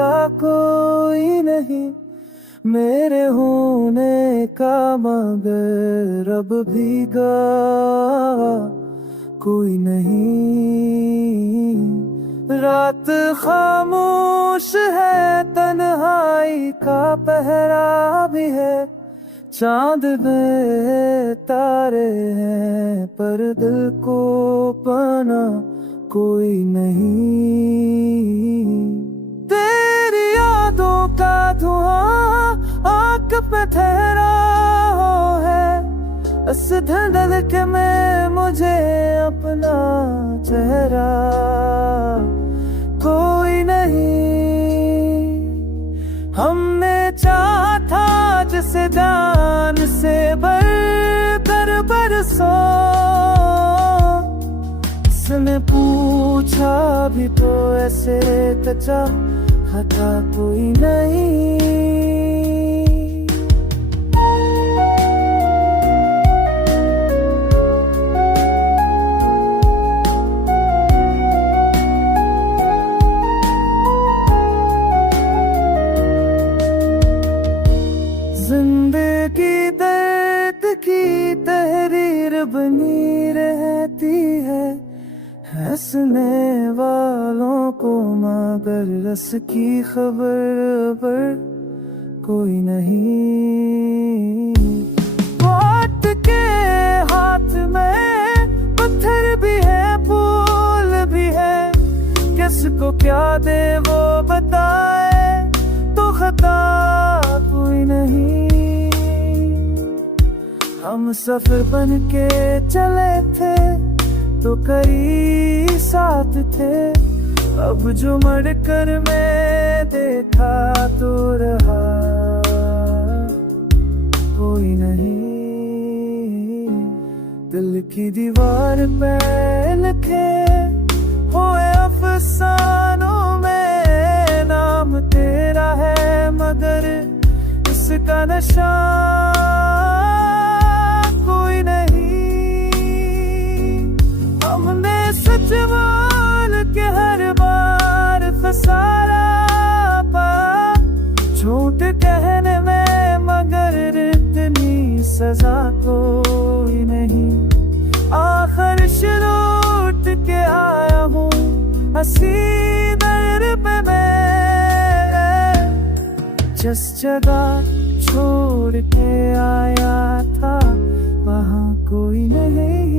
फैसला कोई नहीं मेरे होने का, मगर अब भी कोई नहीं। रात खामोश है, तन्हाई का पहरा भी है, चांद में तारे हैं पर दिल को पाना कोई नहीं। तेरी यादों का धुआं आँख पे ठहरा है, बस धड़ल के मैं मुझे अपना चेहरा कोई नहीं। हमने चाहा था जिसे जान से बढ़कर बरसों, उसने पूछा भी तो ऐसे कचा हता कोई नहीं। जिंदगी दर्द की तहरीर बनी रहती है, हंसने वालों को मगर रस की खबर पर कोई नहीं। वक्त के हाथ में पत्थर भी है, फूल भी है, किसको क्या दे वो बताए, तो खता कोई नहीं। हम सफर बन के चले थे तो कई साथ थे, अब जो मर कर मैं देखा तो रहा कोई नहीं। दिल की दीवार पे लिखे हुए अफसानों में नाम तेरा है, मगर इसका नशा कोई नहीं। हमने सच बोल के हर बार फसारा पा, झूठ कहने में मगर इतनी सजा कोई नहीं। आखिर लौट के आया हूँ हंसी दर पे मैं, जिस जगह छोड़ के आया था वहाँ कोई नहीं।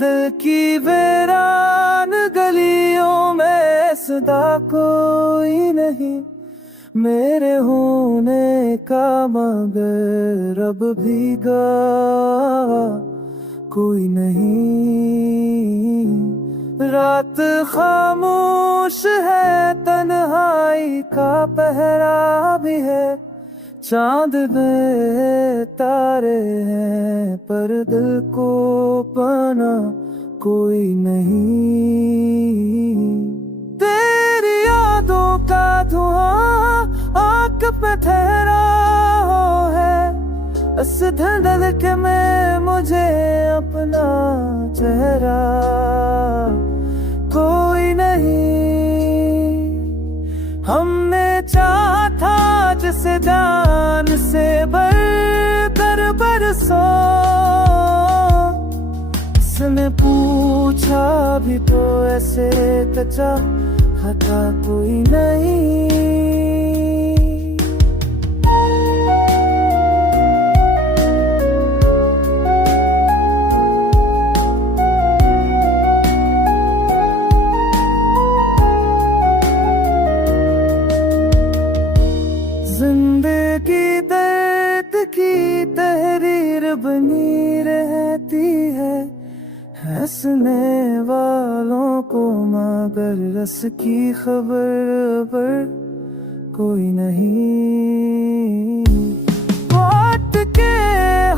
दिल की वीरान गलियों में सदा कोई नहीं मेरे होने का, मगर अब भी कोई नहीं। रात खामोश है, तन्हाई का पहरा भी है, चांद में तारे हैं पर दिल को पाना कोई नहीं। तेरी यादों का धुआं आँख पे ठहरा है, बस धड़ल के मैं मुझे अपना चेहरा कोई नहीं। हमने चाहा था जिसे जान से बढ़कर बरसों, उसने पूछा भी तो ऐसे कचा हता कोई नहीं। जिंदगी दर्द की तहरीर बनी रहती है, हंसने वालों को मगर रस की खबर पर कोई नहीं। वक्त के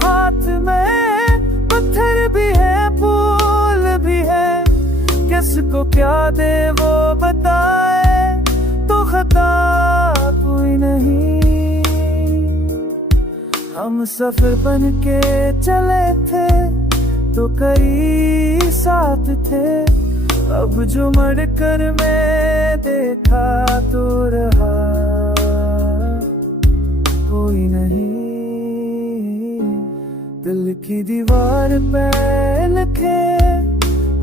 हाथ में पत्थर भी है, फूल भी है, किसको क्या दे वो बताए, तो खता कोई नहीं। हम सफर बन के चले थे तो कई साथ थे, अब जो मर कर मैं देखा तो रहा कोई नहीं। दिल की दीवार पे लिखे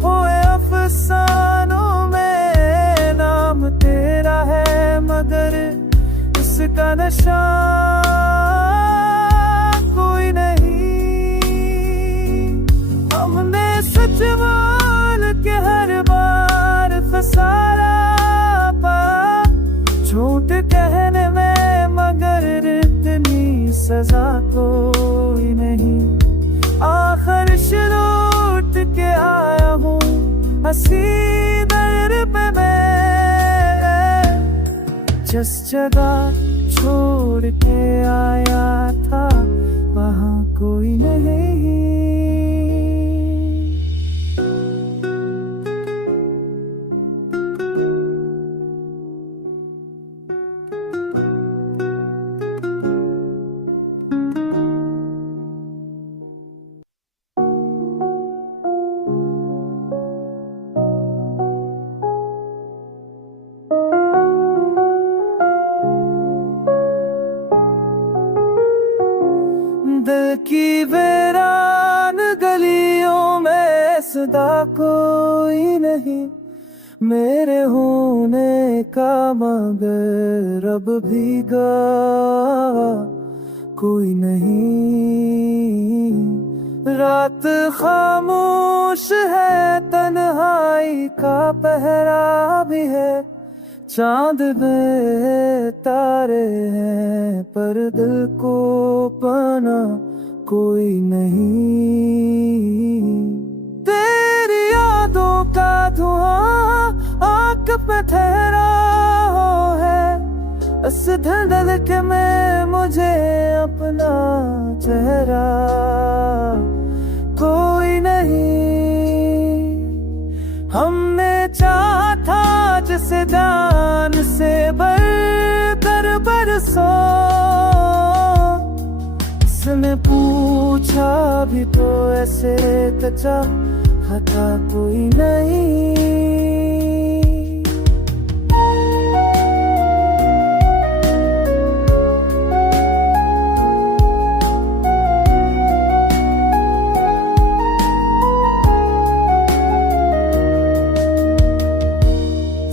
हुए अफसानों में नाम तेरा है, मगर इसका नशा कोई नहीं। हमने सच बोल के हर बार फसारा पा, झूठ कहने में मगर इतनी सजा कोई नहीं। आखिर लौट के आया हूँ हंसी दर पे मैं, जिस जगह छोड़ के आया था वहाँ कोई नहीं। दिल की वीरान गलियों में सदा कोई नहीं, मेरे होने का मगर अब भी गवाह कोई नहीं। रात खामोश है, तन्हाई का पहरा भी है, चांद में तारे हैं पर दिल को पाना कोई नहीं। तेरी यादों का धुआं आंख पे ठहरा है, इस धुंधल के में मुझे अपना चेहरा कोई नहीं। हमने चाहा था जिसे जान से बढ़कर बरसों, इसने पूछा भी तो ऐसे कचा खता कोई नहीं।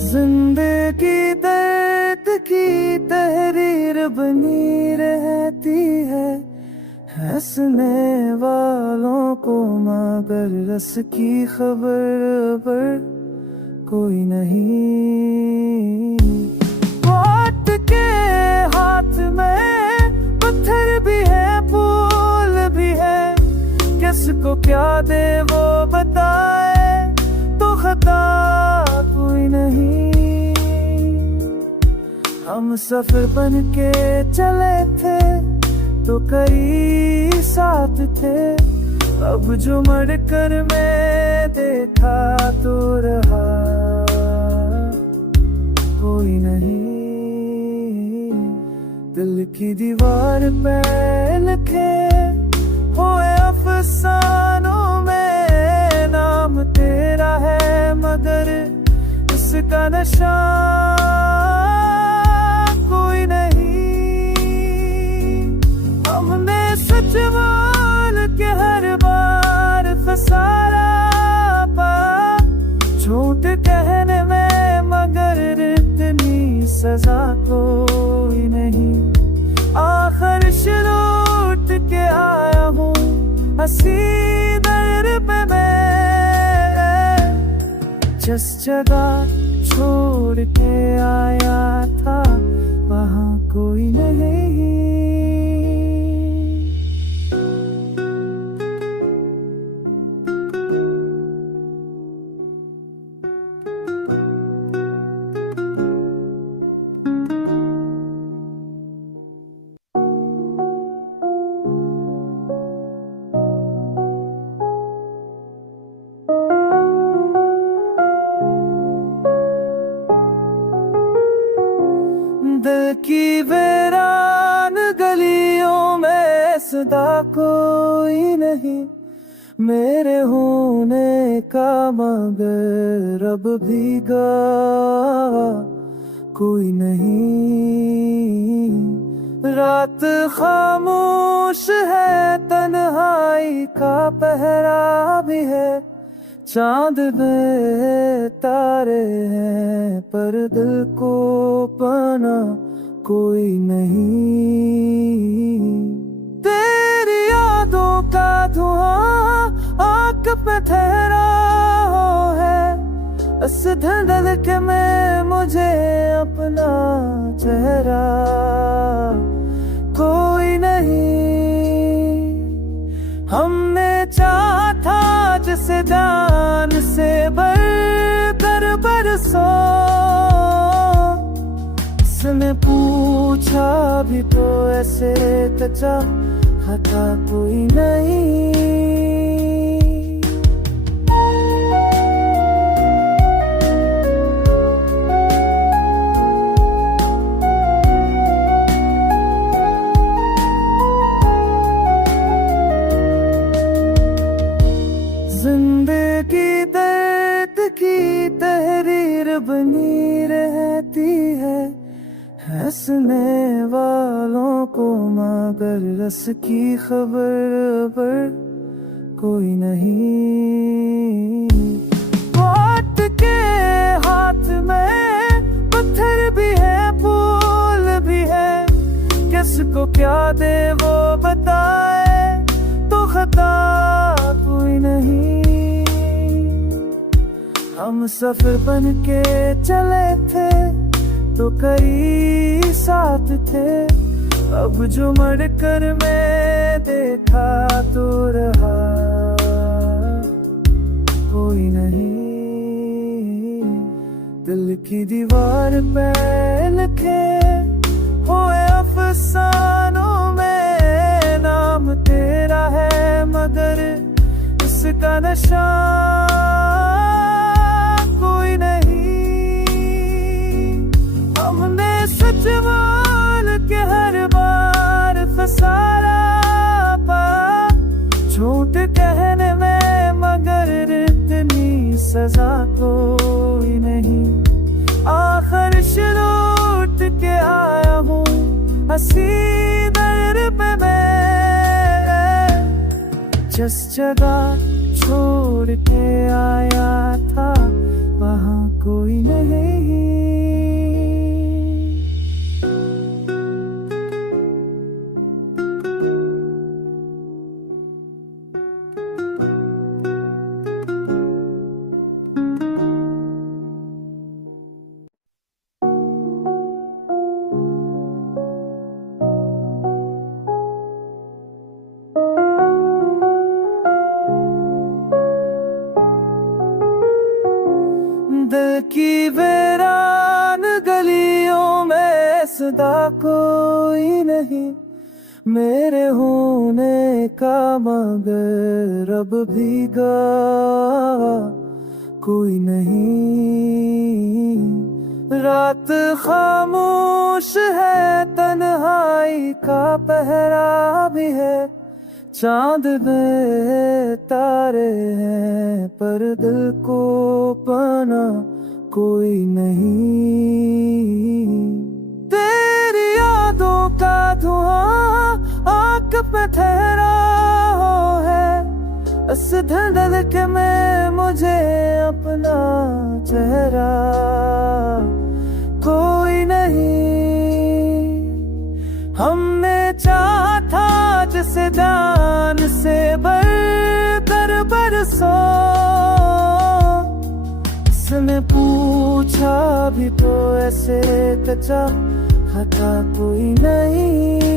जिंदगी दर्द की तहरीर बनी रहती है, हंसने वालों को मगर रस की खबर पर कोई नहीं। वक्त के हाथ में पत्थर भी है, फूल भी है, किसको क्या दे वो बताए, तो खता कोई नहीं। हम सफर बन के चले थे तो कई साथ थे, अब जो मर कर मैं देखा तो रहा कोई नहीं। दिल की दीवार पे लिखे हुए अफसानों में नाम तेरा है, मगर इसका नशा कोई नहीं। हमने सच बोल के हर बार फसारा पा, झूठ कहने में मगर इतनी सजा कोई नहीं। आखिर लौट के आया हूँ हंसी दर पे मैं, जिस जगह छोड़ के आया था वहाँ कोई नहीं। की वीरान गलियों में सदा कोई नहीं, मेरे होने का मगर अब भी गवाह कोई नहीं। रात खामोश है, तन्हाई का पहरा भी है, चांद में तारे हैं पर दिल को पाना कोई नहीं। तेरी यादों का धुआं आंख पे ठहरा है, इस धुंधल के में मुझे अपना चेहरा कोई नहीं। हमने चाहा था जिसे जान से बढ़कर बरसों, उसने पूछा भी तो ऐसे कचा था कोई नहीं। जिंदगी दर्द की तहरीर बनी रहती है, हंसने वालों को मगर रस की खबर पर कोई नहीं। मौत के हाथ में पत्थर भी है, फूल भी है, किसको क्या दे वो बताए, तो खता कोई नहीं। हम सफर बन के चले थे तो कई साथ थे, अब जो मर कर मैं देखा तो रहा कोई नहीं। दिल की दीवार पे लिखे हुए अफसानों में नाम तेरा है, मगर इसका नशा कोई नहीं। हमने सच बोल के हर बार फसारा पा, झूठ कहने में मगर इतनी सजा कोई नहीं। आखिर लौट के आया हूँ हंसी दर पे मैं, जिस जगह छोड़ के आया था वहाँ कोई नहीं। दिल की वीरान गलियों में सदा कोई नहीं, मेरे होने का मगर अब भी गवाह कोई नहीं। रात खामोश है, तन्हाई का पहरा भी है, चांद में तारे हैं पर दिल को पाना कोई नहीं। तेरी यादों का धुआं आंख पे ठहरा है, इस धुंधल के में मुझे अपना चेहरा कोई नहीं। हमने चाहा था जिसे जान से बढ़कर बरसों, उसने पूछा भी तो ऐसे कचा था कोई नहीं।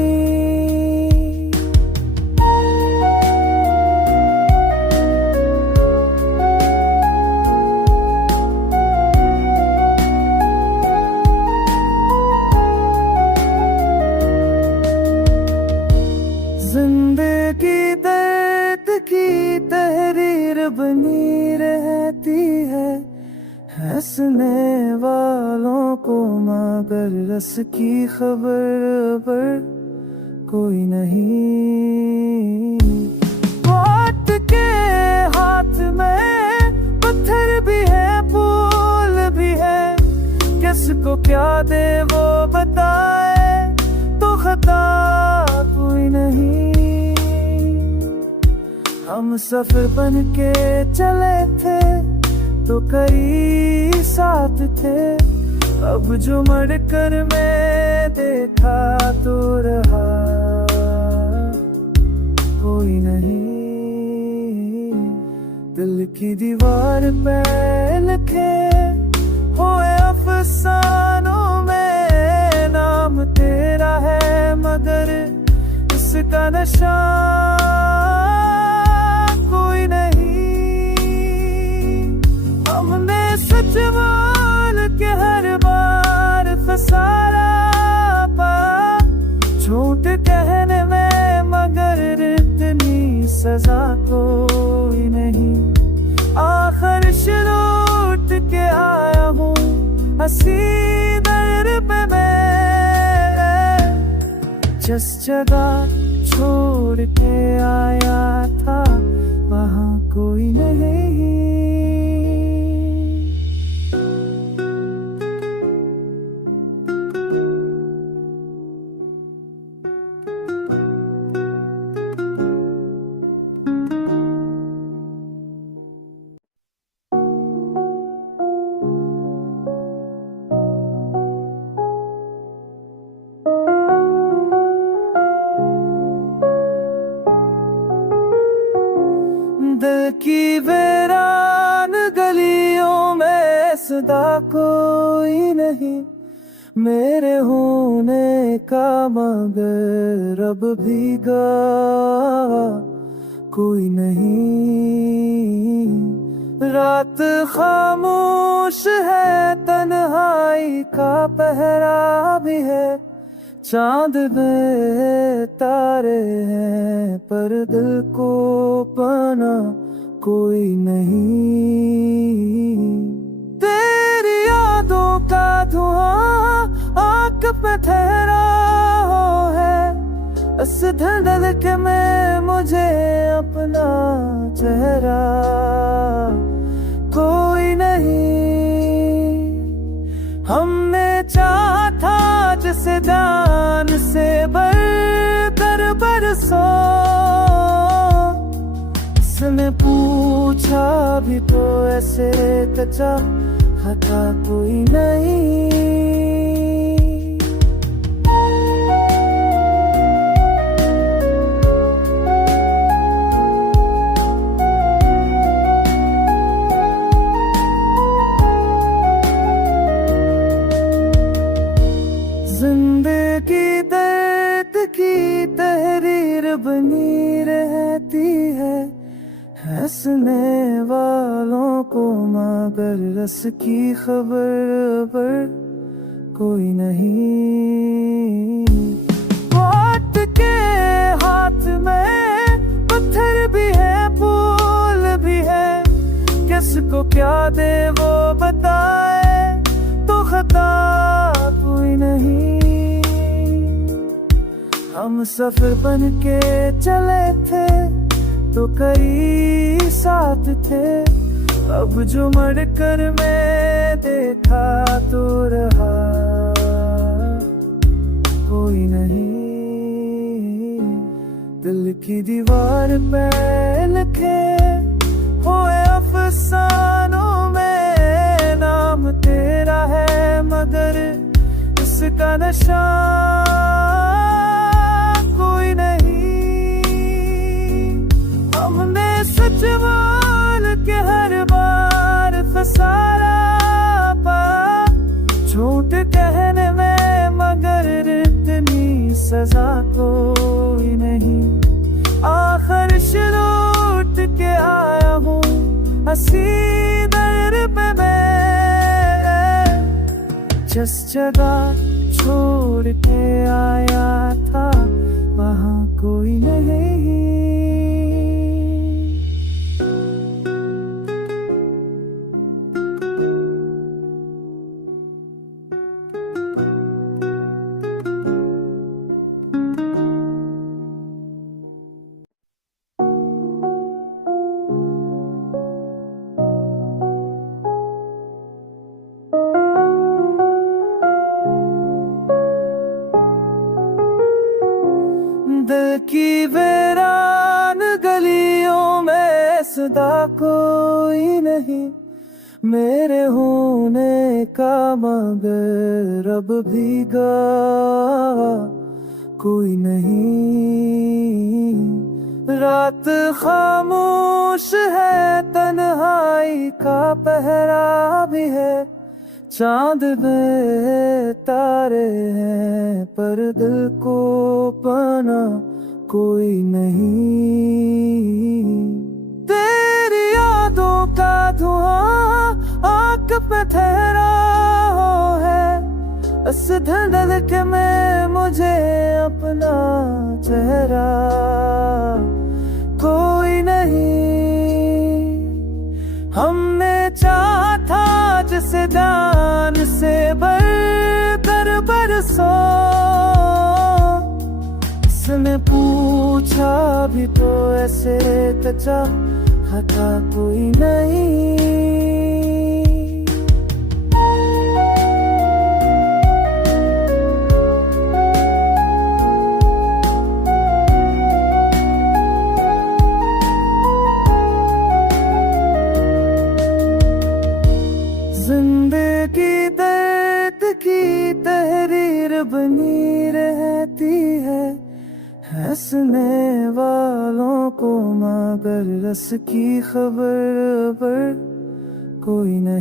जिंदगी दर्द की तहरीर बनी रहती है हंसने वालों को मगर रस की खबर पर कोई नहीं। वक्त के हाथ में पत्थर भी है, फूल भी है, किसको क्या दे वो बताए, तो खता कोई नहीं। हम सफर बन के चले थे तो कई साथ थे, अब जो मर कर मैं देखा तो रहा कोई नहीं। दिल की दीवार पे लिखे हुए अफसानों में नाम तेरा है, मगर इसका नशा कोई नहीं। हमने सच बोल के हर बार फसारा पा, झूठ कहने में मगर इतनी सजा कोई नहीं। आखिर शुरू के आया हूँ हंसी दर पे मैं, जिस जगह छोड़ के आया था वहाँ कोई नहीं। दिल की वीरान गलियों में सदा कोई नहीं, मेरे होने का मगर अब भीगा कोई नहीं। रात खामोश है, तन्हाई का पहरा भी है, चांद में तारे हैं पर दिल को पाना कोई नहीं। तेरी यादों का धुआं आंख पे ठहरा है, इस धुंधल के में मुझे अपना चेहरा कोई नहीं। हमने चाहा था जिसे जान से बढ़कर बरसों, उसने पूछा भी तो ऐसे कचा खता कोई नहीं। जिंदगी दर्द की तहरीर बनी रहती है, हंसने वालों को मगर रस की खबर पर कोई नहीं। वक्त के हाथ में पत्थर भी है, फूल भी है, किसको क्या दे वो बताए, तो खता कोई नहीं। हम सफर बन के चले थे तो कई साथ थे, अब जो मर कर मैं देखा तो रहा कोई नहीं। दिल की दीवार पे लिखे हुए अफसानों में नाम तेरा है, मगर इसका नशा कोई नहीं। हमने सच बोल के हर बार फसारा पा, झूठ कहने में मगर इतनी सजा कोई नहीं। आखिर शुरू के आया हूँ हंसी दर पे मैं, जिस जगह छोड़ के आया था वहाँ कोई नहीं। हंसदा कोई नहीं मेरे होने का, मगर अब भीगा कोई नहीं। रात खामोश है, तन्हाई का पहरा भी है, चांद में तारे हैं पर दिल को पाना कोई नहीं। तेरी यादों का धुआं आंख पे ठहरा है, बस धड़ल के मैं मुझे अपना चेहरा कोई नहीं। हमने चाहा था जिसे जान से बढ़कर बरसों, उसने पूछा भी तो ऐसे कचा था कोई नहीं। जिंदगी दर्द की तहरीर बनी रहती है, हंसने वालों को मगर रस की खबर पर कोई नहीं।